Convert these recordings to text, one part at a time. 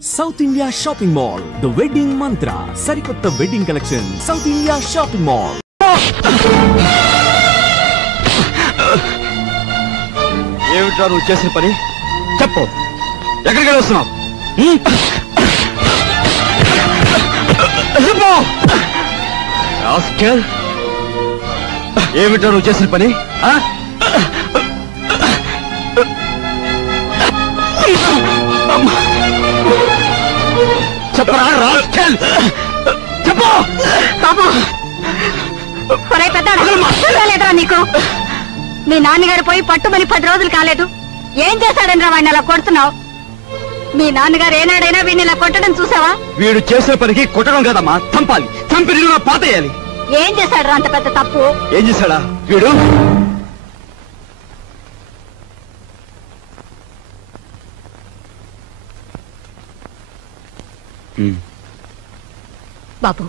South India Shopping Mall, the wedding mantra. Sarikotta wedding collection. South India Shopping Mall. ఏమిట్రా నువ్వు చేసిన పని చెప్పు, ఎక్కడికి వస్తున్నావు? ఏమిట్రా నువ్వు చేసిన పని? చెప్పరా రాస్కెల్, చెప్పు. పెద్దలేదురా నీకు? మీ నాన్నగారు పోయి పట్టుమని 10 రోజులు కాలేదు. ఏం చేశాడనరా వాడిని అలా కొడుతున్నావు? మీ నాన్నగారు ఏనాడైనా వీడిని ఇలా కొట్టడం చూసావా? వీడు చేసిన పనికి కొట్టడం కదమ్మా, చంపాలి. చంపి నిన్ను పాతేయాలి. ఏం చేశాడు అంత పెద్ద తప్పు? ఏం చేశాడా వీడు? బాబు,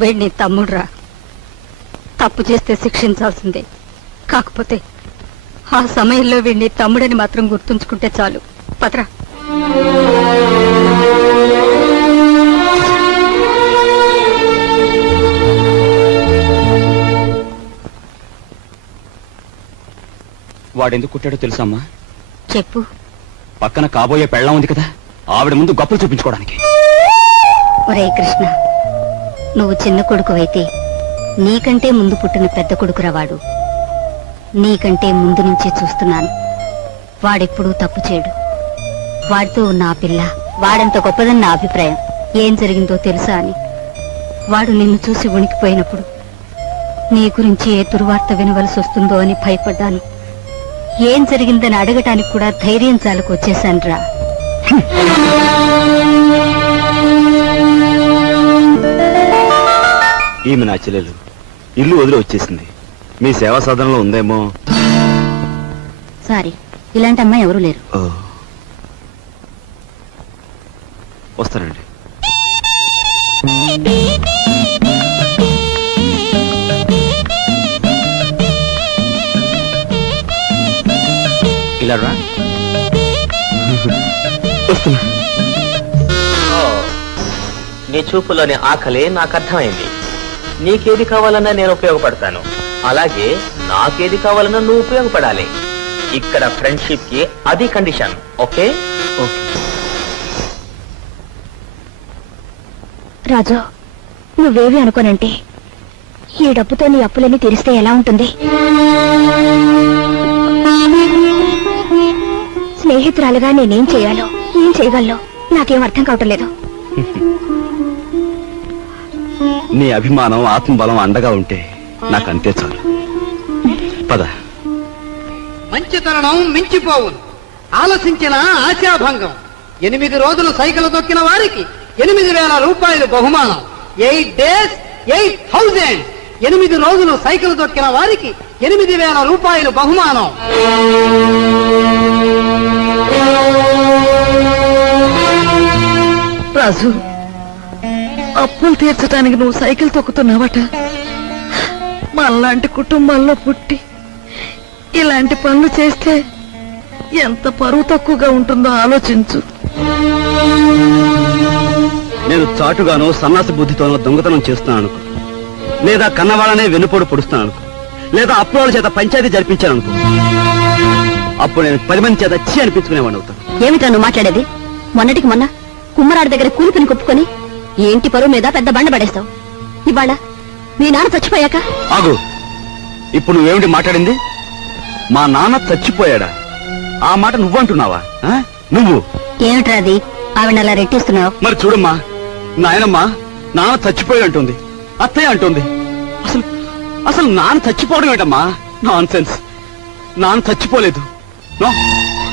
వీడిని తమ్ముడురా. తప్పు చేస్తే శిక్షించాల్సిందే. కాకపోతే ఆ సమయంలో వీడిని తమ్ముడని మాత్రం గుర్తుంచుకుంటే చాలు. పత్రా. వాడెందుకు కుట్టాడో తెలుసమ్మా? చెప్పు. పక్కన కాబోయే పెళ్ళం ఉంది కదా, ఆవిడ ముందు గొప్పలు చూపించుకోవడానికి. ఒరే కృష్ణ, నువ్వు చిన్న కొడుకువైతే నీకంటే ముందు పుట్టిన పెద్ద కొడుకురా వాడు. నీకంటే ముందు నుంచే చూస్తున్నాను. వాడెప్పుడూ తప్పు చేయడు. వాడితో ఉన్న ఆ పిల్ల వాడంత గొప్పదని నా అభిప్రాయం. ఏం జరిగిందో తెలుసా అని వాడు నిన్ను చూసి ఉనికిపోయినప్పుడు నీ గురించి ఏ దుర్వార్త వినవలసి వస్తుందో అని భయపడ్డాను. ఏం జరిగిందని అడగటానికి కూడా ధైర్యం చాలకు వచ్చేశానురా. ఈమె నా చెల్లెలు ఇల్లు వదిలి వచ్చేసింది. మీ సేవా సాధనలో ఉందేమో. సారీ, ఇలాంటి అమ్మాయి ఎవరూ లేరు. వస్తానండి. ఇలా రా. వస్తున్నా. నీ చూపులోని ఆకలి నాకు అర్థమైంది. నీకేది కావాలన్నా నేను ఉపయోగపడతాను, అలాగే నాకేది కావాలన్నా నువ్వు ఉపయోగపడాలి. ఇక్కడ ఫ్రెండ్షిప్ కి అది కండిషన్. ఓకే? రాజు, నువ్వేవి అనుకోనంటే ఈ డబ్బుతో నీ అప్పులన్నీ తీరిస్తే ఎలా ఉంటుంది? స్నేహితురాలుగా నేనేం చేయాలో, ఏం చేయగలను నాకేం అర్థం కావటం లేదు. నీ అభిమానం, ఆత్మబలం అండగా ఉంటే నాకంతే చాలు. పద. మంచితనం మించిపోవును, ఆలసించిన ఆశాభంగం. 8 రోజులు సైకిల్ తొక్కిన వారికి 8,000 రూపాయలు బహుమానం. 8 days 8,000. 8 రోజులు సైకిల్ తొక్కిన వారికి 8,000 రూపాయలు బహుమానం. రాజు, అప్పులు తీర్చడానికి నువ్వు సైకిల్ తొక్కుతున్నావట. మనలాంటి కుటుంబాల్లో పుట్టి ఇలాంటి పనులు చేస్తే ఎంత పరువు తక్కువగా ఉంటుందో ఆలోచించు. నేను చాటుగానో సన్నాసి బుద్ధితోనో దొంగతనం చేస్తున్నాను అనుకో, లేదా కన్నవాళ్ళనే వెన్నుపోడు పొడుస్తున్నాను అనుకో, లేదా అప్పుల చేత పంచాయతీ జరిపించాను అనుకో, అప్పుడు నేను 10 మంది చేత చీ అనిపించుకునేవాడిని అవుతాను. ఏమిటా నువ్వు మాట్లాడేది? మొన్నటికి మొన్న కుమ్మరాడి దగ్గర కూలిపిని కొప్పుకొని ఏంటి పరువు మీద పెద్ద బండ పడేస్తావు. ఇవాళ మీ నాన్న చచ్చిపోయాక. ఆగు, ఇప్పుడు నువ్వేమిటి మాట్లాడింది? మా నాన్న చచ్చిపోయాడా? ఆ మాట నువ్వంటున్నావా? నువ్వు ఏమిట్రా అది? ఆవిడ అలా రెట్టిస్తున్నావు. మరి చూడమ్మా, నాయనమ్మా నాన్న చచ్చిపోయి అంటుంది, అత్తయ్య అంటుంది. అసలు నాన్న చచ్చిపోవడం ఏంటమ్మా? Non sense. నాన్న చచ్చిపోలేదు.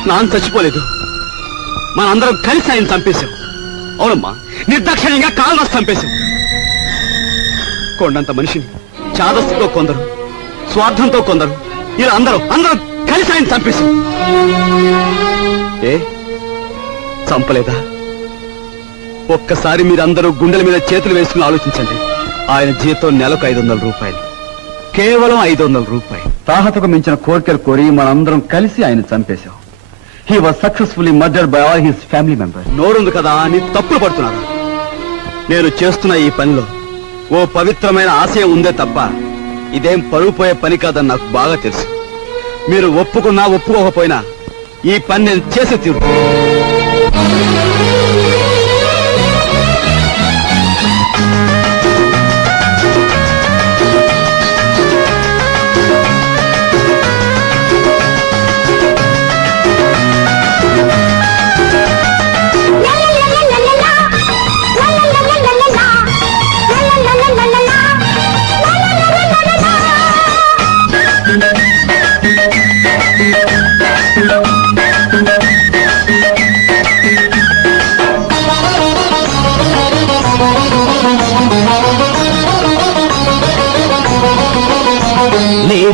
నాన్న చచ్చిపోలేదు. మనందరం కలిసి ఆయన చంపేశాం. అవునమ్మా, నిర్దాక్షిణ్యంగా కాలు రాసి చంపేశాం. కొండంత మనిషిని చాదస్తుతో కొందరు, స్వార్థంతో కొందరు, ఇలా అందరూ కలిసి ఆయన చంపేశాం. ఏ చంపలేదా? ఒక్కసారి మీరందరూ గుండెల మీద చేతులు వేసుకుని ఆలోచించండి. ఆయన జీతం నెలకు 500 రూపాయలు, కేవలం 500 రూపాయలు. తాహతకు మించిన కోరికలు కోరి మనందరం కలిసి ఆయన చంపేశాం. he was successfully murdered by all his family members. నోరుంది కదా అని తప్పులు పడుతున్నారు. నేను చేస్తున్న ఈ పనిలో ఓ పవిత్రమైన ఆశయం ఉందే తప్ప ఇదేం పరువుపోయే పని కాదని నాకు బాగా తెలుసు. మీరు ఒప్పుకున్నా ఒప్పుకోకపోయినా ఈ పని నేను చేసి తీరు.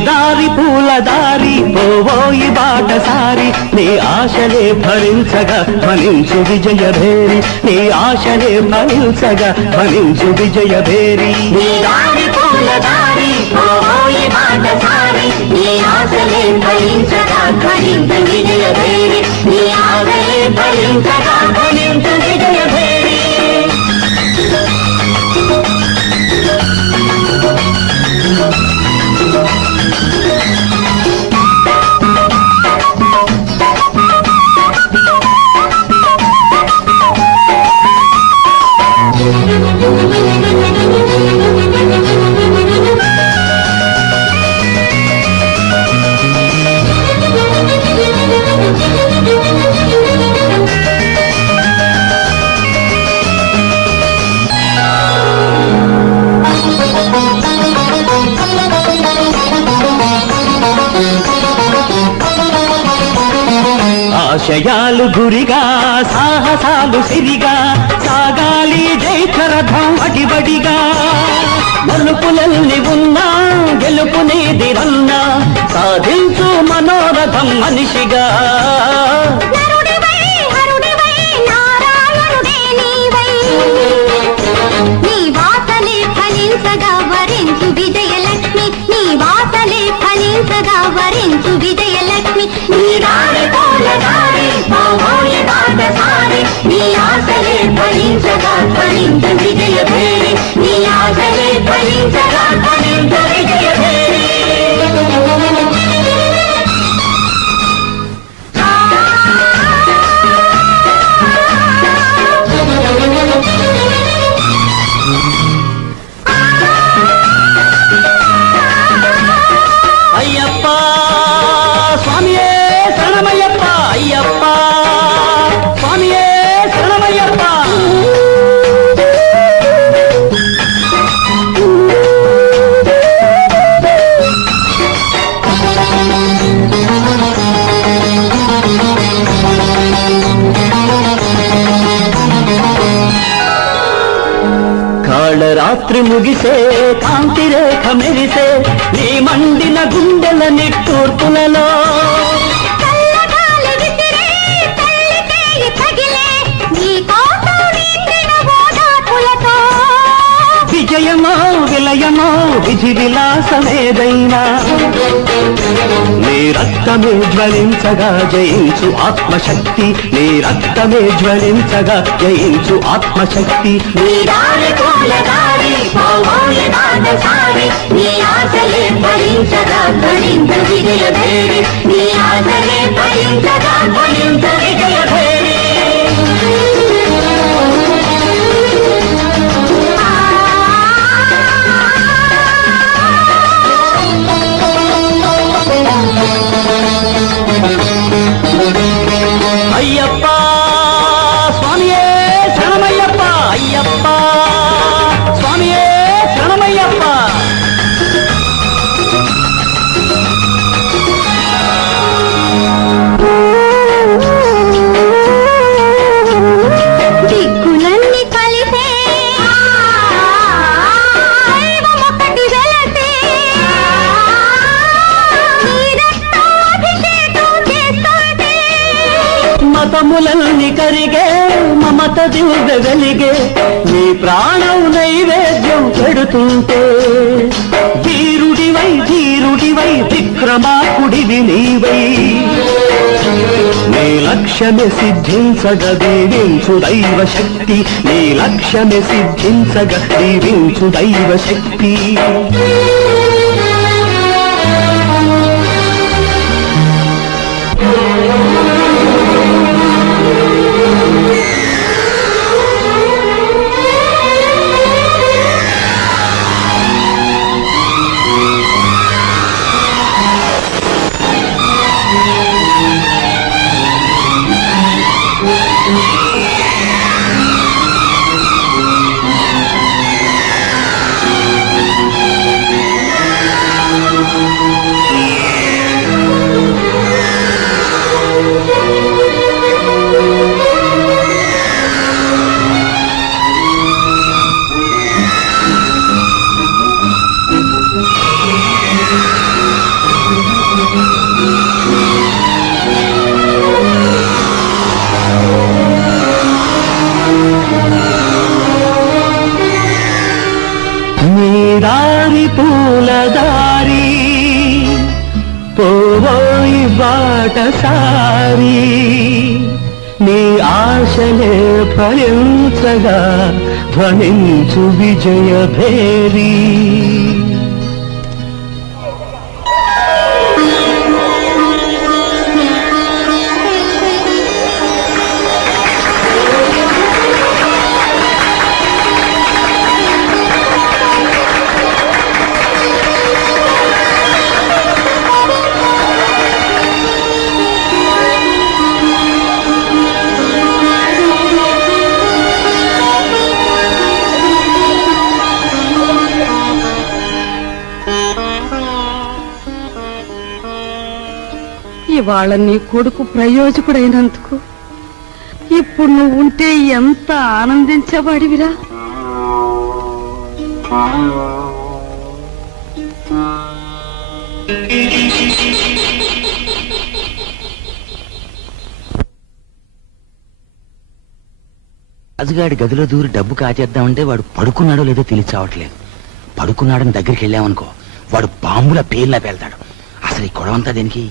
దారి పూల దారి పోవోయి బాటసారి నీ ఆశలే ఫలించగా ఫలించు విజయభేరి నీ ఆశలే ఫలించగా ఫలించు విజయభేరి నీ దారి పూల దారి పోవోయి బాటసారి నీ ఆశలే ఫలించగా ఫలించు విజయభేరి నీ ఆశలే ఫలించగా ఫలించు విజయభేరి ఆశయాలు గురిగా సాహసాలు సిరిగా సాగాలి జైత్రరథం అడిబడిగా మలుపులల్ని ఉన్నా గెలుపునేదిరన్నా సాధించు మనోరథం మనిషిగా నీ వాసలే ఫలించగా వరించు విజయలక్ష్మి నీ వాసలే ఫలించగా వరించు విజయలక్ష్మి నీ దారి పూల దారి పోవోయి బాటసారి నీ ఆశలే ఫలించగా ఫలించు విజయభేరి నీ ఆశలే ఫలించగా ఫలించు విజయభేరి అయ్యప్ప స్వామియే శరణమయ్యప్ప అయ్యప్ప స్వామియే శరణమయ్యప్ప కాళరాత్రి ముగిసే కాంతి రేఖ మెరిసే నీ మండిన గుండెల నిట్టూర్పులలో విజయమో విలయమో విధి విలాసమేదైనా నీ రక్తమే జ్వలించగా జయించు ఆత్మశక్తి నీ రక్తమే జ్వలించగా జయించు ఆత్మశక్తి నీ దారి పూల దారి పోవోయి బాటసారి నీ ఆశలే ఫలించగా ఫలించు విజయభేరి నీ ఆశలే ఫలించగా ఫలించు విజయభేరి అయ్యప్ప స్వామియే శరణమయ్యప్ప అయ్యప్ప స్వామియే శరణమయ్యప్ప దిక్కులన్నీ కలిసే దైవమొకటి వెలసే నీ రక్తాభిషేకం చేస్తుంటే మతములన్నీ కరిగే మమత దివ్య వెలిగే నీ ప్రాణం నైవేద్యం పెడుతుంటే ధీరుడివై విక్రమాకుడివి నీవై నీ నీ లక్ష్యమే సిద్ధించగ దీవించు దైవ శక్తి నీ లక్ష్యమే సిద్ధించగ దీవించు దైవ శక్తి దారి పూలదారి పోవోయి బాటసారి నీ ఆశలే ఫలించగా ధ్వనించు విజయ భేరీ ఇవాళ నీ కొడుకు ప్రయోజకుడైనందుకు ఇప్పుడు నువ్వు ఉంటే ఎంత ఆనందించేవాడివిరా. రాజుగాడి గదిలో దూరి డబ్బు కాచేద్దామంటే వాడు పడుకున్నాడో లేదో తెలియచావట్లేదు. పడుకున్నాడని దగ్గరికి వెళ్ళామనుకో వాడు బాంబుల పేర్లా పేల్తాడు. అసలు ఈ గొడవంతా దేనికి?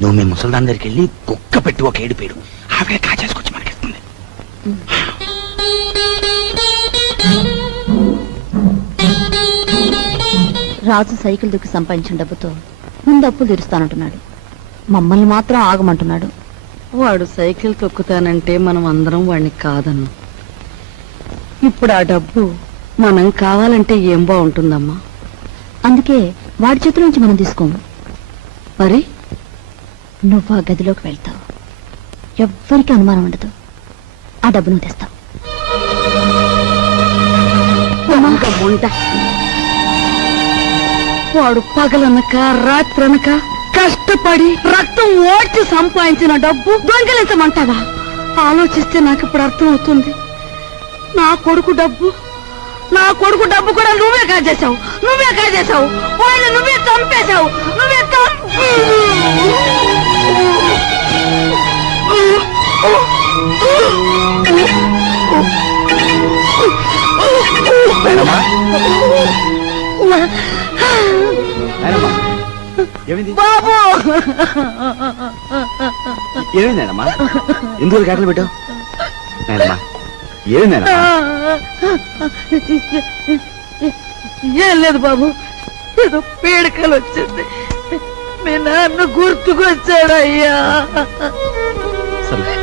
నువ్వు మీ ముసల్దాన్ దగ్గరికి వెళ్ళి కుక్క పెట్టి ఒక ఏడిపేడు ఆవిడ కాచేసుకొచ్చి మనకిస్తుంది. రాజు సైకిల్ దుక్కి సంపాదించిన డబ్బుతో ముందు అప్పులు తీరుస్తానంటున్నాడు. మమ్మల్ని మాత్రం ఆగమంటున్నాడు. వాడు సైకిల్ తొక్కుతానంటే మనం అందరం వాడిని కాదన్ను. ఇప్పుడు ఆ డబ్బు మనం కావాలంటే ఏం బాగుంటుందమ్మా? అందుకే వాడి చేతుల నుంచి మనం తీసుకోము. మరి నువ్వు ఆ గదిలోకి వెళ్తావు, ఎవ్వరికి అనుమానం ఉండదు. ఆ డబ్బు నువ్వు తెస్తావు. వాడు పగలనక రాత్రనక కష్టపడి రక్తం ఓడ్చి సంపాదించిన డబ్బు దొంగిలించమంటావా? ఆలోచిస్తే నాకు ఇప్పుడు అర్థం అవుతుంది. నా కొడుకు డబ్బు కూడా నువ్వే కాజేశావు. వాళ్ళు నువ్వే చంపేశావు. బాబు ఏమైందమ్మా? ఎందుకు కేకలు పెట్టావు? ఏం లేదు బాబు, ఏదో పీడకలు వచ్చింది. మీ నాన్న గుర్తుకొచ్చాడయ్యా. సరే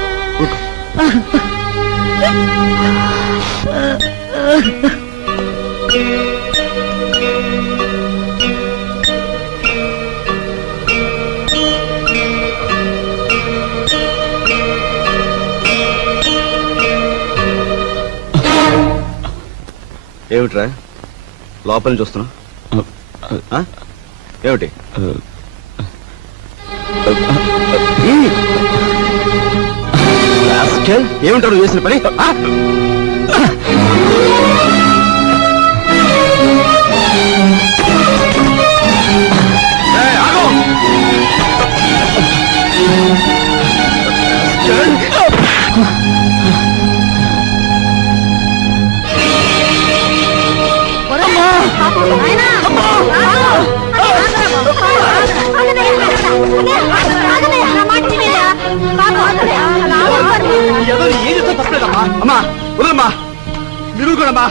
ఏమిట్రా లోపల చూస్తున్నా? ఏమిటి ఏమిటాడు చేసిన పని? బాబు ఎవరు ఏం చేస్తా తప్పలేదమ్మా. అమ్మా వదలమ్మా, మీరు కూడా అమ్మా.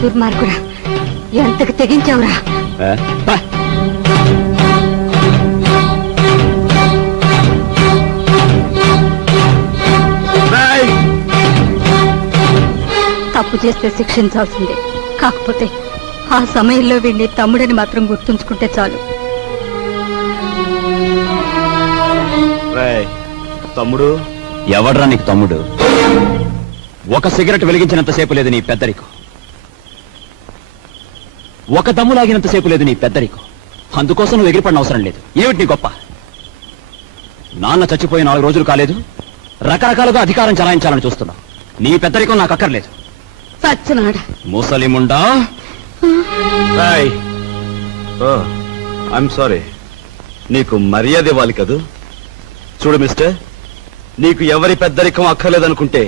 దుర్మార్గుడా, ఎంతకు తెగించావురా? తప్పు చేస్తే శిక్షించాల్సిందే. కాకపోతే ఆ సమయంలో వీడిని తమ్ముడని మాత్రం గుర్తుంచుకుంటే చాలు. తమ్ముడు ఎవడ్రా నీకు తమ్ముడు? ఒక సిగరెట్ వెలిగించినంతసేపు లేదు నీ పెద్దరికం, ఒక దమ్ము లాగినంతసేపు లేదు నీ పెద్దరికం. అందుకోసం నువ్వు ఎగిరిపడిన అవసరం లేదు. ఏమిటి నీ గొప్ప? నాన్న చచ్చిపోయి 4 రోజులు కాలేదు, రకరకాలుగా అధికారం చలాయించాలని చూస్తున్నావు. నీ పెద్దరికం నాకు అక్కర్లేదు. సచ్చినాడా ముసలిముండా. ఐఎమ్ సారీ, నీకు మర్యాద ఇవ్వాలి కదూ. చూడు మిస్టర్, నీకు ఎవరి పెద్దరికం అక్కర్లేదనుకుంటే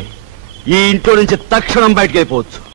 ఈ ఇంట్లో నుంచి తక్షణం బయటకు వెళ్ళిపోవచ్చు.